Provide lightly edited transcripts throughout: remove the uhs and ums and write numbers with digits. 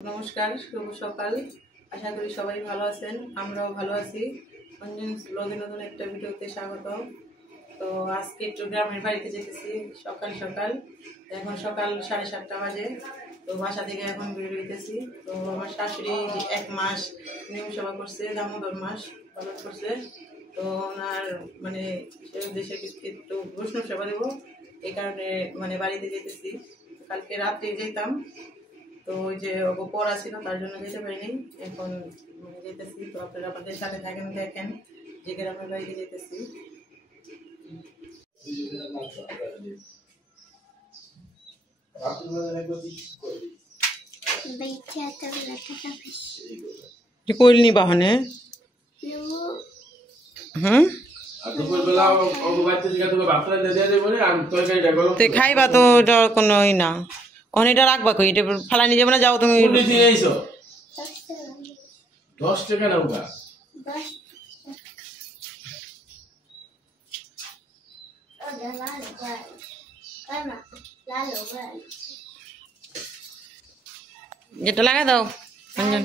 নমস্কার, শুভ সকাল। আশা করি সবাই ভালো আছেন, আমরাও ভালো আছি। অঞ্জন ব্লগে নতুন একটা ভিডিওতে স্বাগত। তো আজকে একটু গ্রামের বাড়িতে যেতেছি সকাল সকাল। এখন সকাল 7:30 বাজে। তো বাসা থেকে এখন বের হইতেছি। তো আমার শাশুড়ি 1 মাস নিয়ম সেবা করছে, দামোদর মাস পালন করছে। তো ওনার মানে সে উদ্দেশ্যে একটু বৈষ্ণব সেবা দেবো, এই কারণে মানে বাড়িতে যেতেছি। কালকে রাত্রে যেতাম, তো ওই যে পড়া ছিল তার জন্য যেতে পারিনি। এখন যেতেছি, তো আপনারা আমাদের সাথে থাকেন, দেখেন যে গ্রামের বাড়িতে যেতেছি। কইলনি বাহনে খাইবা তো কোনো না, এটা রাখবা কই, এটা ফালানি যাবে না। যাও তুমি 10 টাকা নাও গা। এটা লাগা দাও অঞ্জন।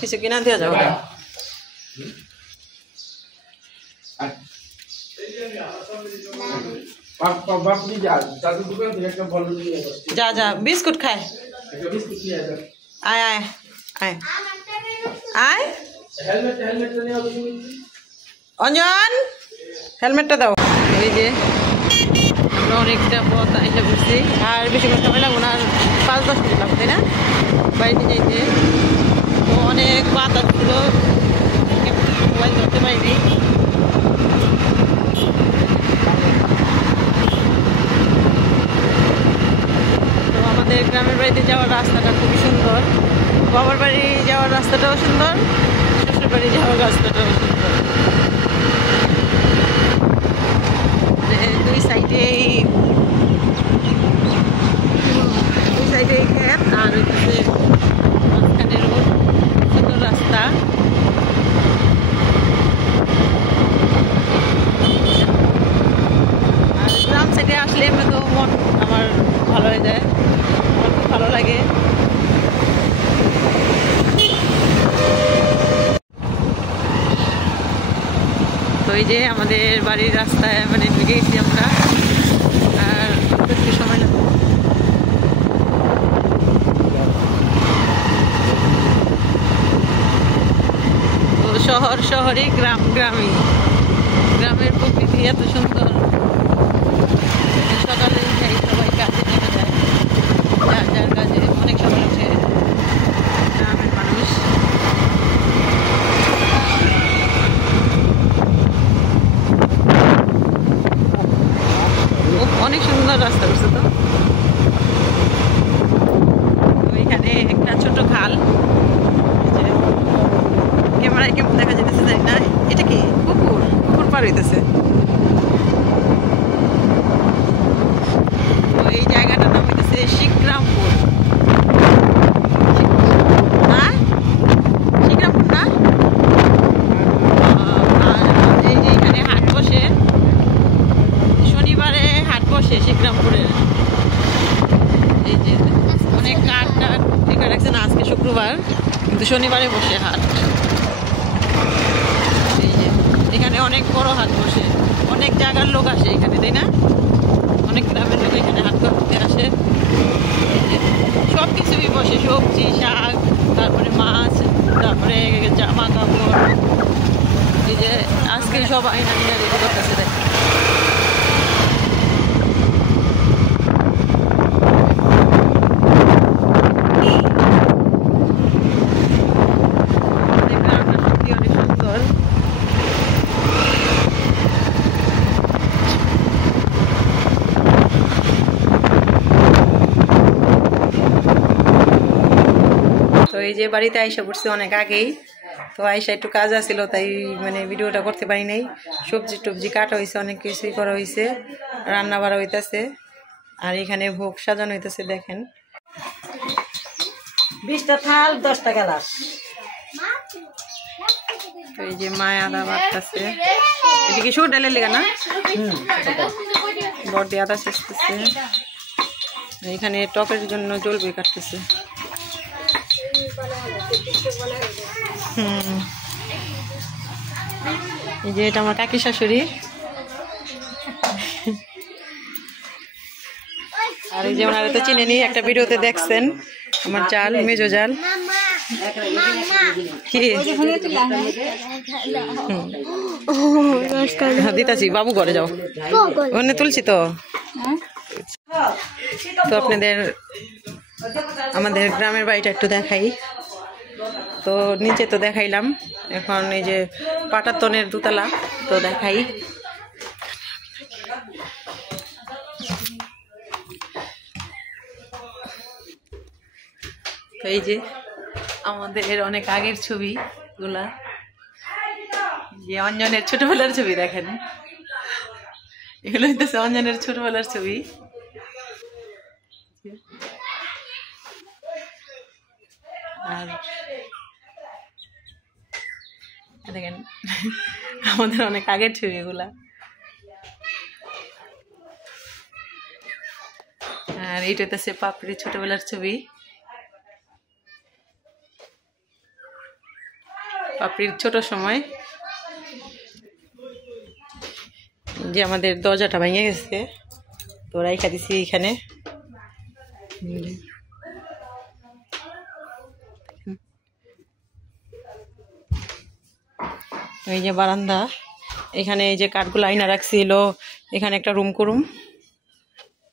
কিছু কিনা দেওয়া যাবে। যা যা বিস্কুট খায়। আয় আয় আয় আয় অঞ্জন, হেলমেটটা দাও। এই যে আমরা অনেকটা পথ এসে বসছি, আর বেশি কথা সময় লাগবো না, আর 5-10 মিনিট লাগবে, তাই না বাড়িতে যাইতে। তো অনেক বাতাস ছিল, মোবাইল ধরতে পারিনি। তো আমাদের গ্রামের বাড়িতে যাওয়ার রাস্তাটা খুবই সুন্দর, বাবার বাড়ি যাওয়ার রাস্তাটাও সুন্দর, শ্বশুর বাড়ি যাওয়ার রাস্তাটাও সুন্দর। দুই সাইডেই ক্ষেত, আর হচ্ছে মাঝখানে রোড, সুন্দর রাস্তা। আর গ্রাম সাইডে আসলে এমনি তো মন আমার ভালো হয়ে যায়, আমার খুব ভালো লাগে। তো এই যে আমাদের বাড়ির রাস্তায় মানে ঢুকে গেছি আমরা, আর একটু সময় লাগবে। তো শহর শহরই, গ্রাম গ্রামই, গ্রামের প্রকৃতি এত সুন্দর। সকালে সবাই কাজে নেমে যায়, যার যার কাজে অনেক সময় উঠে গ্রামের মানুষ। অনেক সুন্দর রাস্তা করছে। তো এখানে একটা ছোট খাল, ক্যামেরায় কেমন দেখা যেতেছে জানি না, এটা কি পুকুর, পুকুর পার হইতেছে। তো এই জায়গাটার নাম হইতেছে শিকরামপুর। হ্যাঁ, শিকরামপুর না? এই যে এখানে হাট বসে, শনিবারে হাট বসে শিকরামপুরের। এই যে অনেক কাঠ টাট এখানে রাখছে না, আজকে শুক্রবার কিন্তু শনিবারে বসে হাট। এই যে এখানে অনেক বড় হাট বসে, অনেক জায়গার লোক আসে এখানে, তাই না? অনেক গ্রামের লোক এখানে হাট করতে আসে। সব কিছুই বসে, সবজি, শাক, তারপরে মাছ, তারপরে জামা কাপড়। এই যে আজকে সব আইনা নিয়ে রেডি করতেছে, দেখ। তো এই যে বাড়িতে আইসা পড়ছে অনেক আগেই। তো আইসা একটু কাজ আসছিল, তাই মানে ভিডিওটা করতে পারি নাই। সবজি টবজি কাটা হয়েছে, অনেক কিছুই করা হয়েছে, রান্না বাড়া হইতেছে, আর এখানে ভোগ সাজানো হইতেছে। দেখেন 20টা থাল 10টা গ্লাস। তো এই যে মায় আদা বাড়তেছে, এদিকে শুধু ডালের লেগা না, বড়দি আদা ছেঁচতেছে, এখানে টকের জন্য জলবি কাটতেছে। এই যে এটা আমার কাকি শাশুড়ি, আর এই যে ওনারা তো চিনে নি, একটা ভিডিওতে দেখছেন আমার জাল, মেজো জাল। কি দিতাছি, বাবু ঘরে যাও, ওখানে তুলছি তো। তো আপনাদের আমাদের গ্রামের বাড়িটা একটু দেখাই। তো নিচে তো দেখাইলাম, এখন এই যে পাটাতনের দোতলা তো দেখাই। তো এই যে আমাদের অনেক আগের ছবি গুলা, যে অঞ্জনের ছোটবেলার ছবি দেখেন, এগুলো হইতেছে অঞ্জনের ছোটবেলার ছবি। আর দেখেন আমাদের অনেক আগের ছবি এগুলা। আর এইটা হইতেছে পাপড়ি ছোটবেলার ছবি, পাপড়ির ছোট সময়। যে আমাদের দরজাটা ভেঙে গেছে, তো রাইখা দিছি এখানে। এই যে বারান্দা, এখানে এই যে কাঠগুলো আইনা রাখছিল, এখানে একটা রুম করুম।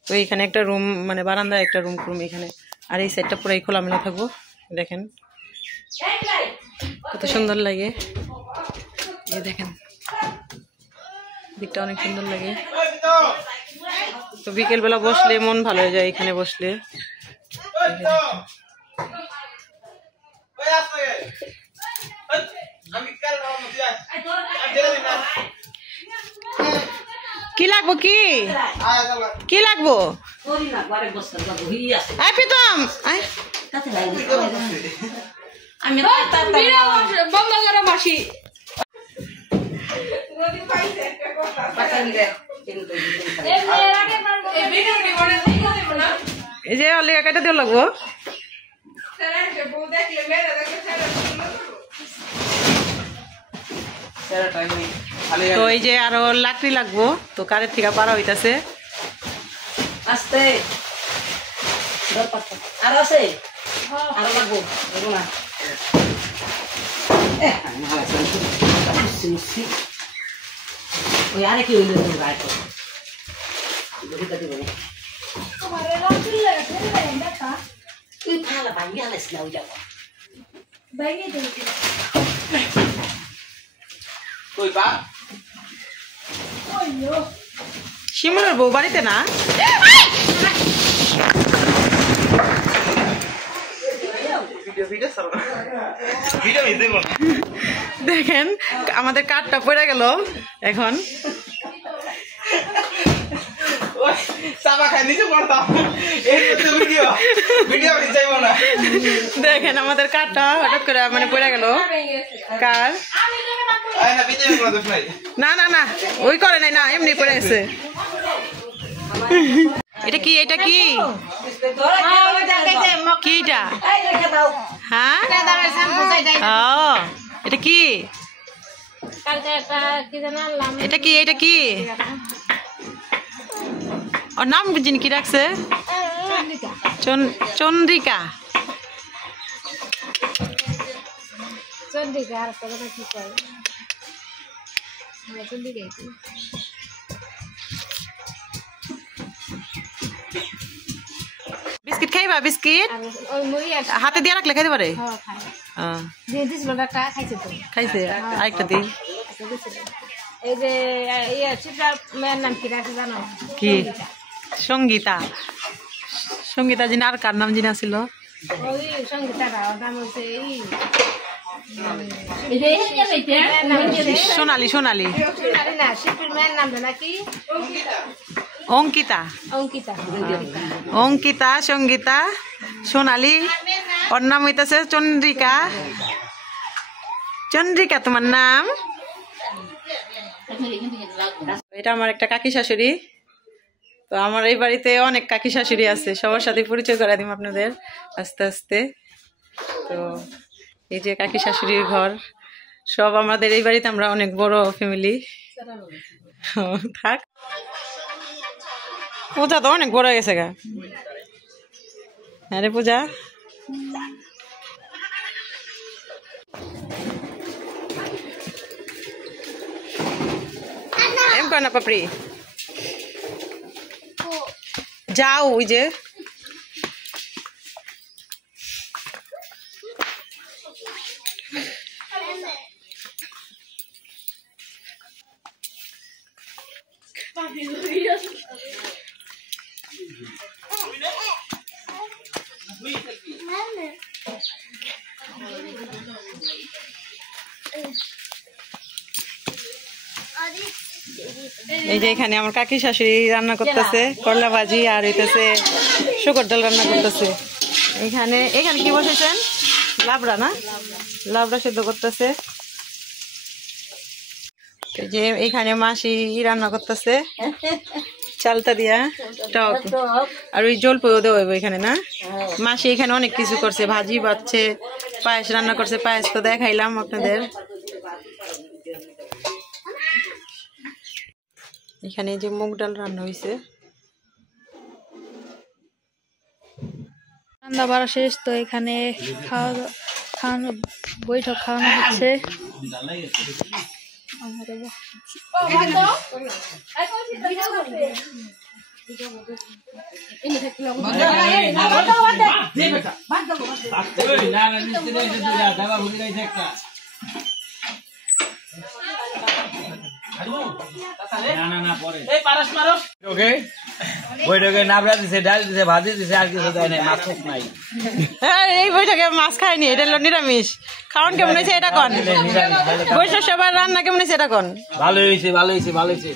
তো এইখানে একটা রুম, মানে বারান্দা একটা রুম করুম এখানে। আর এই সাইডটা পুরাই খোলামেলা থাকবো। দেখেন কত সুন্দর লাগে, এই দেখেন দিকটা অনেক সুন্দর লাগে। তো বিকেলবেলা বসলে মন ভালো হয়ে যায় এখানে বসলে। কি লাগবো, কি কি লাগবো? প্রীতম এই যে অলিকা কাটা দিয়ে লাগবো। তো এই যে আরো লাকড়ি লাগবো, তো কারের থেকে পারা হইতাছে। আস্তে আর আছে আর লাগবো না। ওই আরে কি হইলো তুমি গায় তো বুঝতে দিবো না তোমার রাতুল লাগছে রে দেখা তুই ভালো ভাই আলেস নাও যাও বাইরে দেই কই বা ওইলো শিমুলের বউ বাড়িতে না? দেখেন আমাদের কাঠটা পড়ে গেল এখন। দেখেন আমাদের কাঠটা হঠাৎ করে মানে পড়ে গেল। কার না না না ওই করে নাই, না এমনি পড়ে গেছে। এটা কি, এটা কি কি এটা? হ্যাঁ ও এটা কি, এটা কি, এটা কি ওর নাম যিনি কি রাখছে? চন্দ্রিকা। চন্দ্রিকা আর কথা কি কয় চন্দ্রিকা বিস্কিট খাইবা? বিস্কিট হাতে দিয়ে রাখলে খাইতে পারে? খাইছে। আরেকটা দিই। এই যে মেয়ের নাম কি রাখছে জানো? কি? সঙ্গীতা। সঙ্গীতা যিনি, আর কার নাম যিনি ছিল? ওই সঙ্গীতা নাম হচ্ছে সোনালি। সোনালি না, শিল্পীর মেয়ের নাম নাকি অঙ্কিতা। অঙ্কিতা। অঙ্কিতা, সঙ্গীতা, সোনালি, ওর নাম হইতেছে চন্দ্রিকা। চন্দ্রিকা তোমার নাম? এটা আমার একটা কাকি শাশুড়ি। তো আমার এই বাড়িতে অনেক কাকি শাশুড়ি আছে, সবার সাথে পরিচয় করে দিম আপনাদের আস্তে আস্তে। তো এই যে কাকি শাশুড়ির ঘর, সব আমাদের এই বাড়িতে আমরা অনেক বড় ফ্যামিলি। থাক, পূজা তো অনেক বড় হয়ে গেছে গা। হ্যাঁ রে পূজা, এম কর না পাপড়ি, যাও ওই যে এই যে এখানে আমার কাকি শাশুড়ি রান্না করতেছে করলা ভাজি, আর হইতেছে শুকর ডাল রান্না করতেছে। এখানে এখানে কি বসেছেন? লাবড়া না, লাবড়া সেদ্ধ করতেছে। এই যে এখানে মাসি রান্না করতেছে চালতা দিয়া টক, আর ওই জলপাইও দেওয়া হইব এখানে না। মাসি এখানে অনেক কিছু করছে, ভাজি বাচ্ছে, পায়েস রান্না করছে, পায়েস তো দেখাইলাম আপনাদের। এখানে যে মুগ ডাল রান্না হয়েছে। রান্না বাড়া শেষ, তো এখানে খাওয়ানো বৈঠক খাওয়ানো হচ্ছে। এই বৈঠকে মাছ খায়নি, এটা হলো নিরামিষ। খাওয়ান কেমন হয়েছে এটা কন? বৈঠক সবার রান্না কেমন হয়েছে এটা কন? ভালো হয়েছে, ভালো হয়েছে, ভালো হয়েছে।